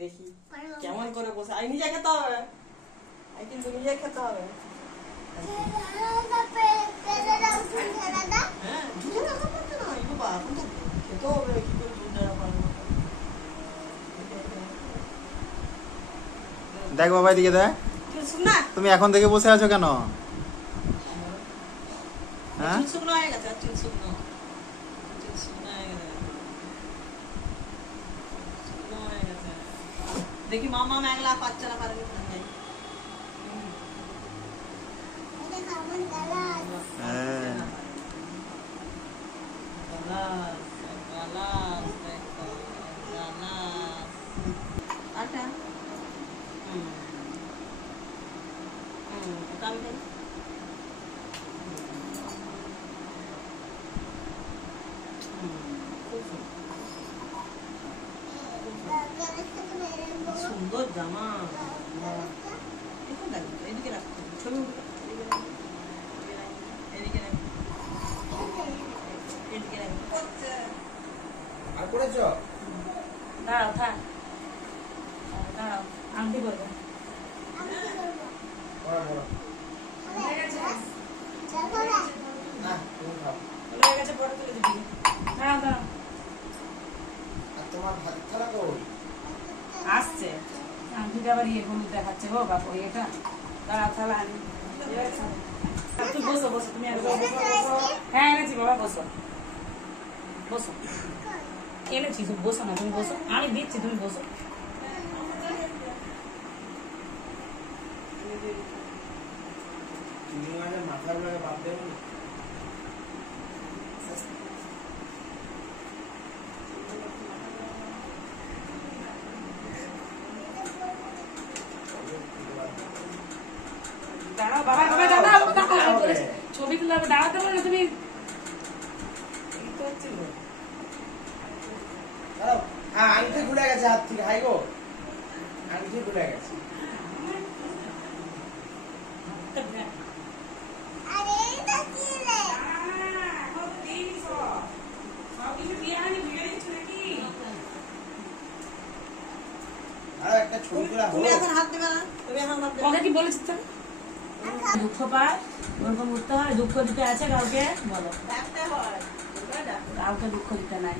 দেখি কেমন করে বসে আই নিজে খেতে হবে আই কিন্তু নিজে খেতে হবে দেখ বাবা এদিকে দেখ তুমি এখন থেকে বসে আছো কেন? হ্যাঁ দেখি মামা মেঘলা বাচ্চারা পারে সুন্দর জামা এদিকে রাখতে ছবি এদিকে আর করেছ দাঁড়াও থাক দাঁড়াও আংটি করবো আসছে আংটিটা আবার ইয়ে হলুদ দেখাচ্ছে গো বাপু এটা দাঁড়াও তাহলে আনি তুমি বসো বসো তুমি হ্যাঁ এনেছি বাবা বসো বসো এনেছি তুমি বসো না তুমি বসো আমি দিচ্ছি তুমি বসো মাথার লাগে বাপ দেবো দাঁড়াও বাবা বাবা দাঁড়াও ছবি তুলে দাঁড়াতে পারো না তুমি আংটি খুলে গেছে হাত থেকে হাই গো আংটি খুলে গেছে একটা ছবি তোলা হলো কি বলেছি দুঃখ পায় ওরকম উঠতে হয় দুঃখ দিতে আছে কাউকে বলো কাউকে দুঃখ দিতে নাই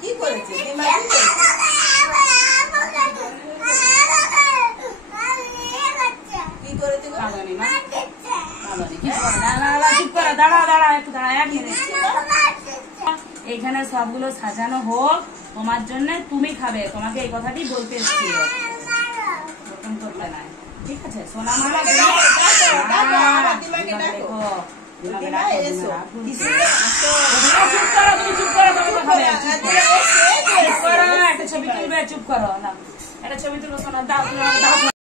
কি করেছে কি করেছে এখানে সবগুলো সাজানো হোক তোমার জন্য তুমি খাবে তোমাকে এই কথাটি বলতে এসেছিল এরকম করতে নাই ঠিক আছে সোনা মামা দেখো একটা ছবি তুলবে চুপ করো না একটা ছবি তুলবো সোনা দাও